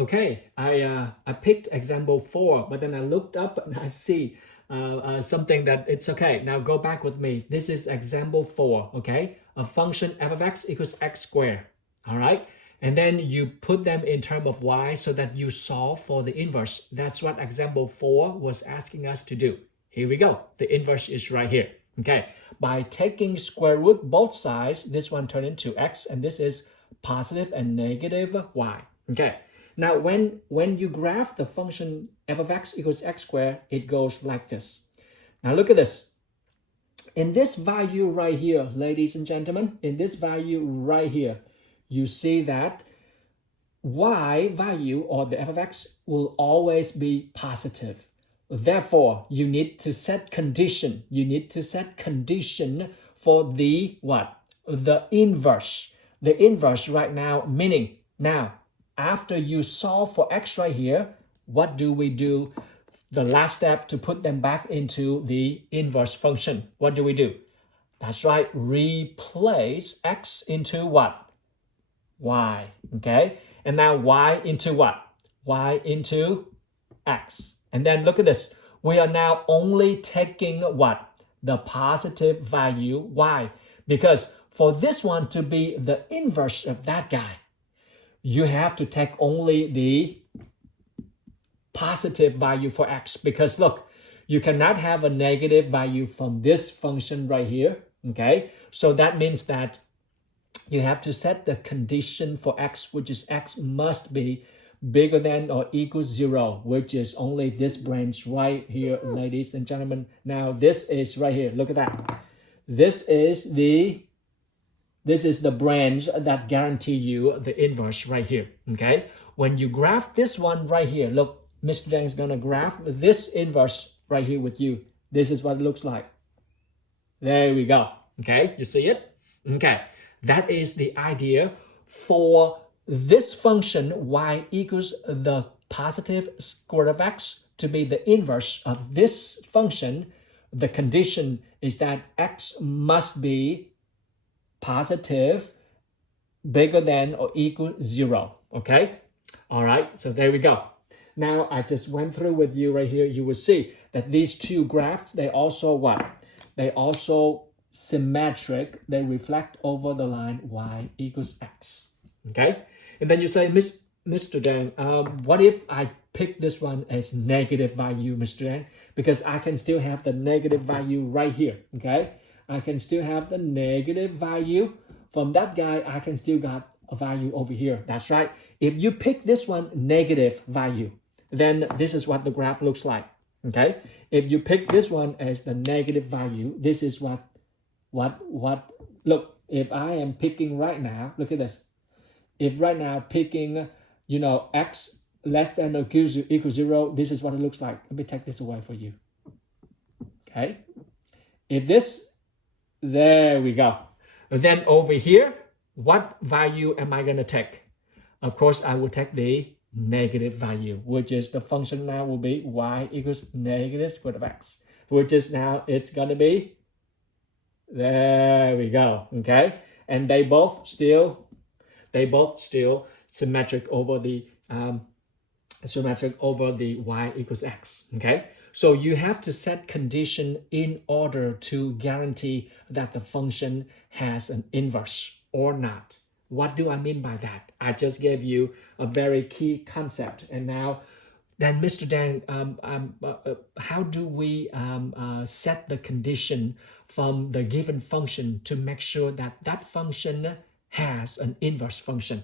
Okay, I picked example 4, but then I looked up and I see something that it's okay. Now go back with me. This is example 4, okay? A function f of x equals x squared, all right? And then you put them in terms of y so that you solve for the inverse. That's what example 4 was asking us to do. Here we go. The inverse is right here, okay? By taking square root both sides, this one turned into x, and this is positive and negative y, okay? Now, when you graph the function f of x equals x squared, it goes like this. Now, look at this. In this value right here, ladies and gentlemen, in this value right here, you see that y value, or the f of x, will always be positive. Therefore, you need to set condition. You need to set condition for the what? The inverse. The inverse right now, meaning now, after you solve for x right here, what do we do? The last step to put them back into the inverse function. What do we do? That's right, replace x into what? Y, okay? And now y into what? Y into x. And then look at this. We are now only taking what? The positive value y. Because for this one to be the inverse of that guy, you have to take only the positive value for x, because look, you cannot have a negative value from this function right here, okay? So that means that you have to set the condition for x, which is x must be bigger than or equal 0, which is only this branch right here, ladies and gentlemen. Now this is right here, look at that. This is the branch that guarantee you the inverse right here, okay? When you graph this one right here, look, Mr. Deng is going to graph this inverse right here with you. This is what it looks like. There we go, okay? You see it? Okay, that is the idea for this function y equals the positive square root of x to be the inverse of this function. The condition is that x must be positive, bigger than or equal 0, okay? All right, so there we go. Now I just went through with you right here. You will see that these two graphs, they also what? They also symmetric. They reflect over the line y equals x, okay? And then you say, Mr. Deng, what if I pick this one as negative value, Mr. Deng? Because I can still have the negative value right here, okay? I can still have the negative value. From that guy, I can still got a value over here. That's right. If you pick this one negative value, then this is what the graph looks like, okay? If you pick this one as the negative value, this is what, look, if I am picking right now, look at this. If right now picking, x less than or equal 0, this is what it looks like. Let me take this away for you, okay? If this, there we go. Then over here, what value am I going to take? Of course, I will take the negative value, which is the function now will be y equals negative square root of x, which is now it's going to be, there we go, okay? And they both still symmetric over the y equals x, okay? So you have to set condition in order to guarantee that the function has an inverse or not. What do I mean by that? I just gave you a very key concept. And now, then Mr. Deng, how do we set the condition from the given function to make sure that that function has an inverse function?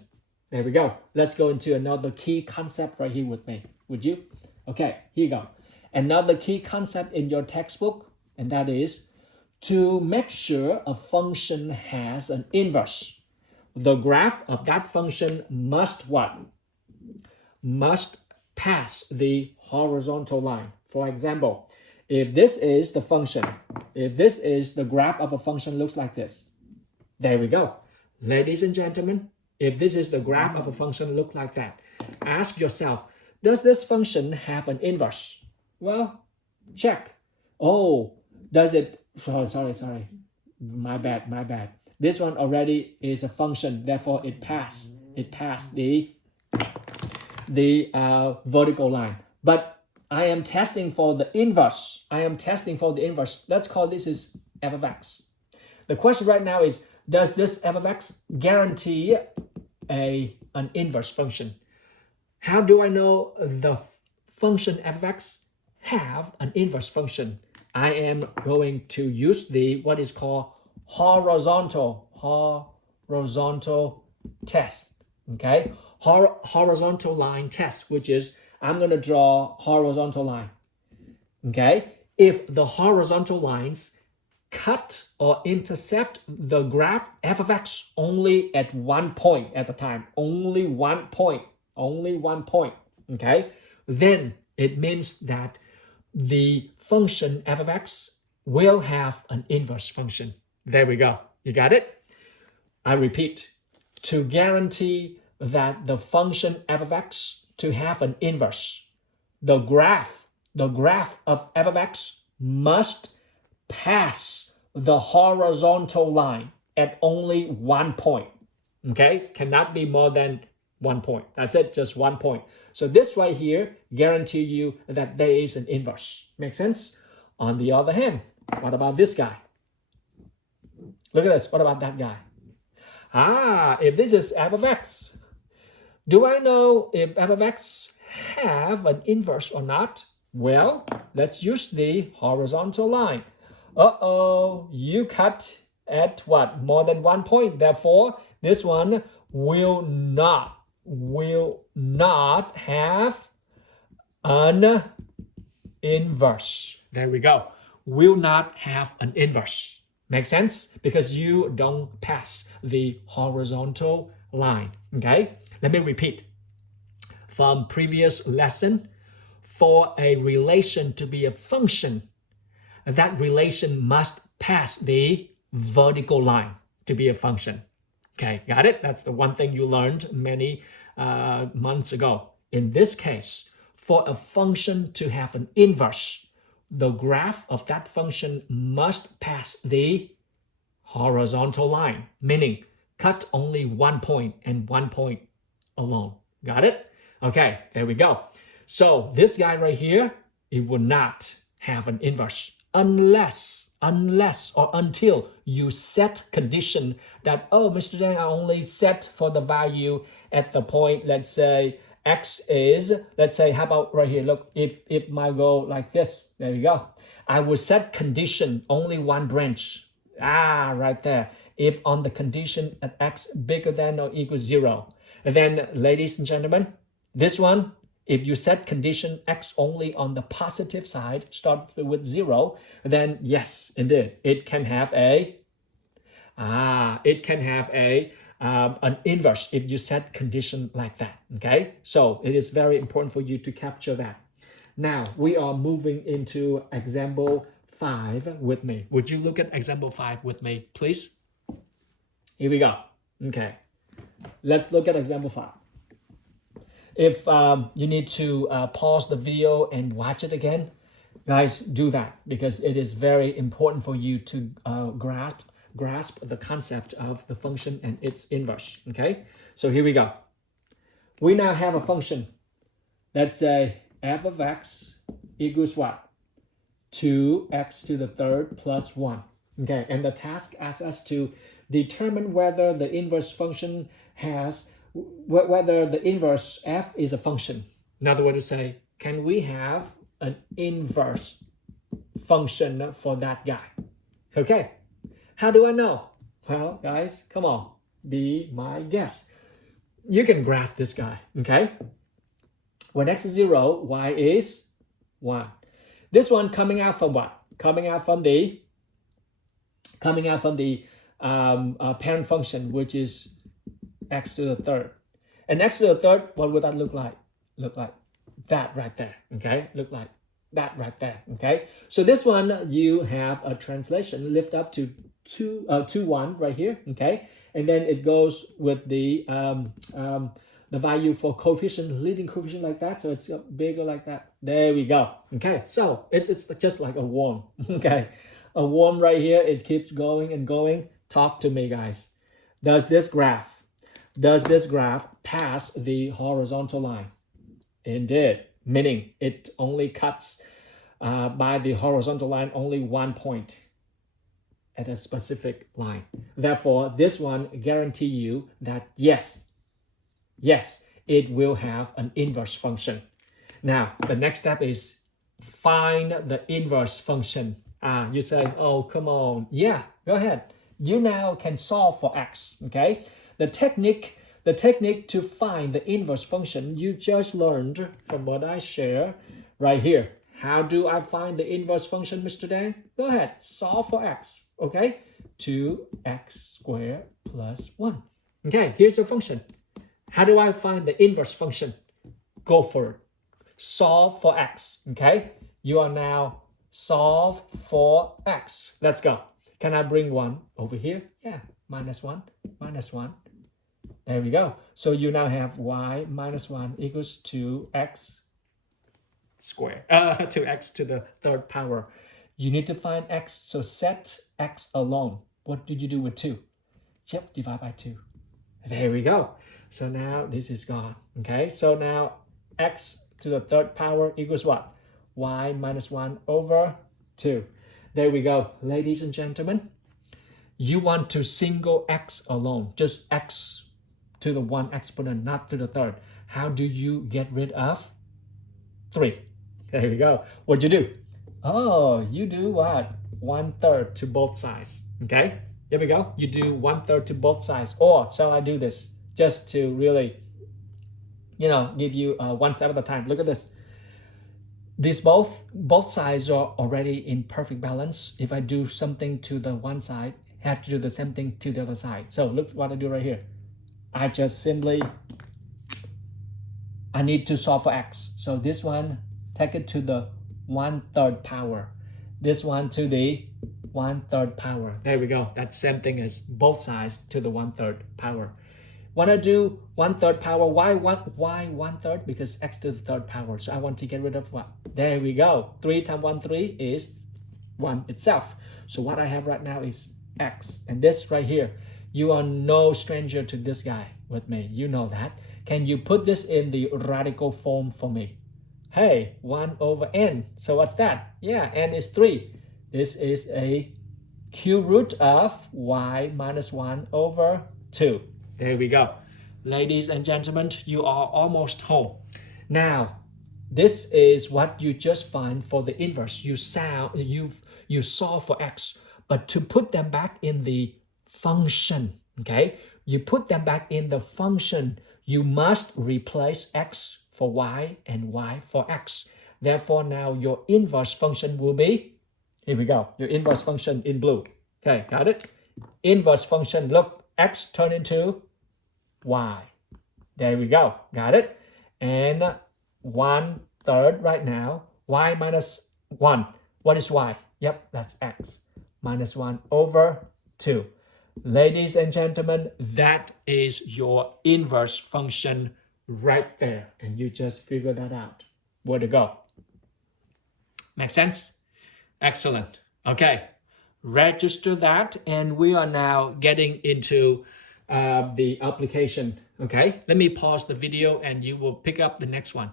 There we go. Let's go into another key concept right here with me. Would you? Okay, here you go. Another key concept in your textbook, and that is to make sure a function has an inverse. The graph of that function must what? Must pass the horizontal line. For example, if this is the function, if this is the graph of a function looks like this. There we go. Ladies and gentlemen, if this is the graph of a function look like that, ask yourself, does this function have an inverse? Well, check. Oh, does it? Sorry. My bad. This one already is a function, therefore it passed the the vertical line. But I am testing for the inverse. Let's call this is f of x. The question right now is, does this f of x guarantee an inverse function? How do I know the function f of x have an inverse function? I am going to use the what is called horizontal test. Okay, horizontal line test, which is I'm going to draw horizontal line. Okay, if the horizontal lines cut or intercept the graph f of x only at one point at the time, only one point, okay, then it means that the function f of x will have an inverse function. There we go. You got it? I repeat, to guarantee that the function f of x to have an inverse, the graph of f of x must pass the horizontal line at only one point. Okay? Cannot be more than 1 point. That's it, just 1 point. So this right here guarantee you that there is an inverse. Make sense? On the other hand, what about this guy? Look at this. What about that guy? If this is f of x, do I know if f of x have an inverse or not? Well, let's use the horizontal line. You cut at what? More than 1 point. Therefore, this one will not have an inverse. There we go. Will not have an inverse. Make sense? Because you don't pass the horizontal line. Okay? Let me repeat. From previous lesson, for a relation to be a function, that relation must pass the vertical line to be a function. Okay, got it? That's the one thing you learned many months ago. In this case, for a function to have an inverse, the graph of that function must pass the horizontal line, meaning cut only 1 point and 1 point alone. Got it? Okay, there we go. So this guy right here, it will not have an inverse unless or until you set condition that, oh, Mr. Deng, I only set for the value at the point, let's say x is, let's say, how about right here? Look, if my go like this, there we go. I will set condition only one branch. Right there. If on the condition at x bigger than or equals 0. And then, ladies and gentlemen, this one, if you set condition x only on the positive side, start with 0, then yes, indeed, it can have an inverse if you set condition like that. Okay, so it is very important for you to capture that. Now we are moving into example 5 with me. Would you look at example 5 with me, please? Here we go. Okay, let's look at example 5. If you need to pause the video and watch it again, guys, do that, because it is very important for you to grasp the concept of the function and its inverse. Okay, so here we go. We now have a function. Let's say f of x equals what? 2x to the third plus 1. Okay, and the task asks us to determine whether the inverse function has, whether the inverse f is a function. In other words, to say, can we have an inverse function for that guy? Okay, how do I know? Well, guys, come on, be my guest. You can graph this guy, okay? When x is 0, y is 1. This one coming out from what? Coming out from the parent function, which is x to the third. And x to the third, what would that look like? Look like that right there, okay? Look like that right there, okay? So this one, you have a translation, lift up to 1 right here, okay? And then it goes with the value for coefficient, leading coefficient like that, so it's bigger like that. There we go, okay? So it's just like a worm, okay? A worm right here, it keeps going and going. Talk to me, guys. Does this graph pass the horizontal line? Indeed, meaning it only cuts by the horizontal line only 1 point at a specific line. Therefore, this one guarantee you that yes, it will have an inverse function. Now, the next step is find the inverse function. You say, oh, come on. Yeah, go ahead. You now can solve for x, okay? The technique to find the inverse function you just learned from what I share right here. How do I find the inverse function, Mr. Dan? Go ahead, solve for x, okay? 2x squared plus 1. Okay, here's your function. How do I find the inverse function? Go for it. Solve for x, okay? You are now solve for x. Let's go. Can I bring 1 over here? Yeah, minus 1, minus 1. There we go. So you now have y minus 1 equals 2x squared. 2x to the third power. You need to find x, so set x alone. What did you do with 2? Yep, divide by 2. There we go. So now this is gone. Okay, so now x to the third power equals what? Y minus 1 over 2. There we go. Ladies and gentlemen, you want to single x alone, just x to the 1 exponent, not to the third. How do you get rid of 3? There we go. What'd you do? Oh, you do what? 1/3 to both sides. Okay, here we go. You do 1/3 to both sides. Or shall I do this just to really, give you one step at a time? Look at this. These both sides are already in perfect balance. If I do something to the one side, I have to do the same thing to the other side. So look what I do right here. I just simply, I need to solve for x. So this one, take it to the 1/3 power. This one to the 1/3 power. There we go. That's same thing as both sides to the 1/3 power. When I do 1/3 power, why 1/3? Because x to the third power. So I want to get rid of what? There we go. 3 times 1, 3 is 1 itself. So what I have right now is x. And this right here, you are no stranger to this guy with me. You know that. Can you put this in the radical form for me? Hey, 1 over n. So what's that? Yeah, n is 3. This is a cube root of y minus 1 over 2. There we go. Ladies and gentlemen, you are almost home. Now, this is what you just find for the inverse. You solve for x, but to put them back in the function, okay? You put them back in the function, you must replace x for y and y for x. Therefore, now your inverse function will be, here we go, your inverse function in blue. Okay, got it? Inverse function, look, x turn into y. There we go, got it? And 1/3 right now, y minus 1. What is y? Yep, that's x. Minus 1 over 2. Ladies and gentlemen, that is your inverse function right there. And you just figure that out. Where to go. Make sense? Excellent. Okay, register that. And we are now getting into the application. Okay, let me pause the video and you will pick up the next one.